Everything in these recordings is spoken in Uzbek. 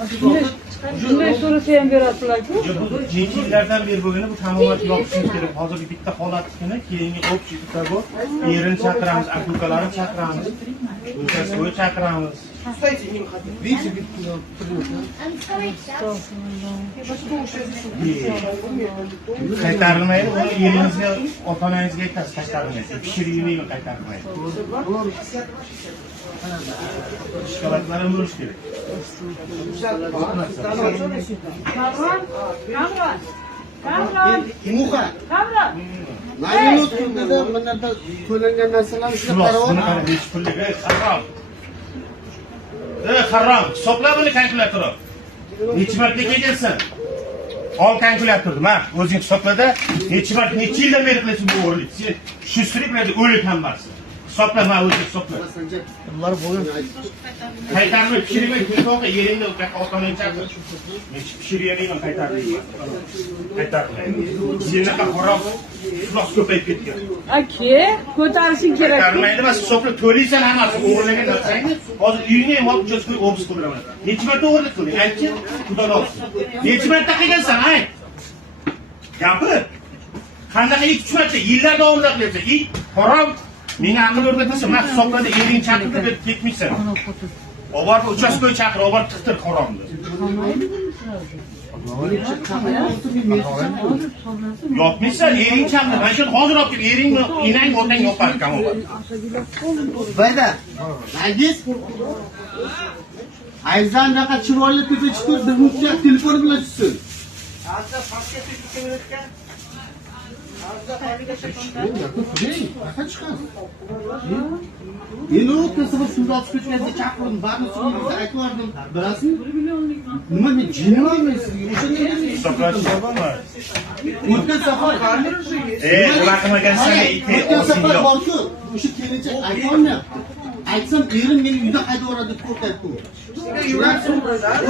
Shunday so'rasa ham berasizlar-ku. Yillardan beri bo'lgani bu tamomat yopishimiz kerak. Hozir bitta holatgina keyingi общий bu erini chaqiramiz, aka-ukalarini chaqiramiz. O'zbekistonga chaqiramiz. Qaytarilmaydi, uni eringizga, ota-onangizga aytasiz, qaytarilmaydi. Pishiriylikni qaytarilmaydi. Shikolatlarni bo'lish kerak. Kamron. Imuha. Kamron. Nayini o'tganda bunlarda to'langan narsalar ishlab Buni qara, hech pulliga harom. Harom, hisobla buni kalkulyatorga. Necha marta kelgansan? Ol kalkulyatorni, mana o'zing hisoblada, necha marta, necha yildan beri qilyapsan bu o'g'irlik. Sen shu striplarda o'lik ham barsan. Hisobla, mana o'zing hisobla. Bunlar bo'lgan. Qaytarmay pishirmay ko'rsoqqa yeringda ota-onang chaqir. Necha pishirayapman qaytarmayman. Qaytarmayman. Senaqa harom iflos ko'payib ketgan. Aka, ko'tarishing kerak. Qaytarmaydi, bas hisobla to'laysan hammasi o'g'irlagan narsangni. Hozir uyingga ham olib uchastka obis qildiraman. Necha marta o'g'irlik qilding? Aytchi, Xudodan olsin. Necha marta qilgansan, ayt. Gapir. Qanaqa 2-3 marta yillar davomida qilyapsan. Harom. Menga aql o'rgatasan, men hisoblada ering chaqirdi deb ketmaysan. Oborib uchastkoga chaqir, oborib tiqtir haromni. Yopmaysan, ering chaqir. Mana shu hozir olib kel, ering enang otang yopar kamobar. Bayda. Aziz. Ayzandaqa chiroyli tepa chiqib, bir minutga telefon bilan tushsin. Hozir pastga tushib Endi o'tkazib suvda chiqib ketganda chaqirdim, barcha aytdim, bilasizmi? Nima men jinmanmi sizga? O'shanda hisoblash bormi? o'tgan safar Unaqa qilmagansan, o'tgan safar borku, o'sha kelincha aytolmayapti. Aytsam, erim meni uyda haydab yuboradi deb qo'rqyapti.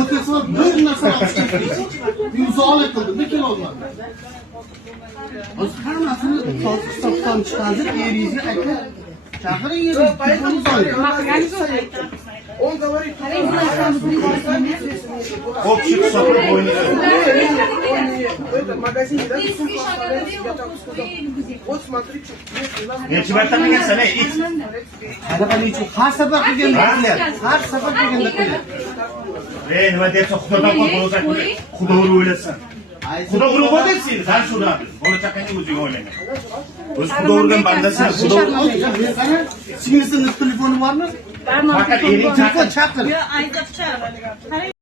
O'tgan safar bir narsa olib chiqdi. Imzolik qildim, lekin olmadim. O'z hammasini hisob-kitobdan chiqarib, eringizga aytib, chaqiring eringizni. Он говорит, общий hisobni bo'yniga. в этом магазине, да, сумку оставляете, я так сказал. Вот смотрите, Necha marta qilgansan, it? Qanaqa nechun har safar qilganda qilyapti. Har safar qilganda qilyapti. Nima debsa Xudodan qo'rq bo'lsa, Xudoni o'ylasan. Xudo urib o'tsin, san shuni. Bola chaqangni o'ziga o'ylagan. O'z Xudo urgan bandasi, Xudo Singlisini telefoni bormi? faqat ering chaqir. Chaqir. Yo, aytib chiqar.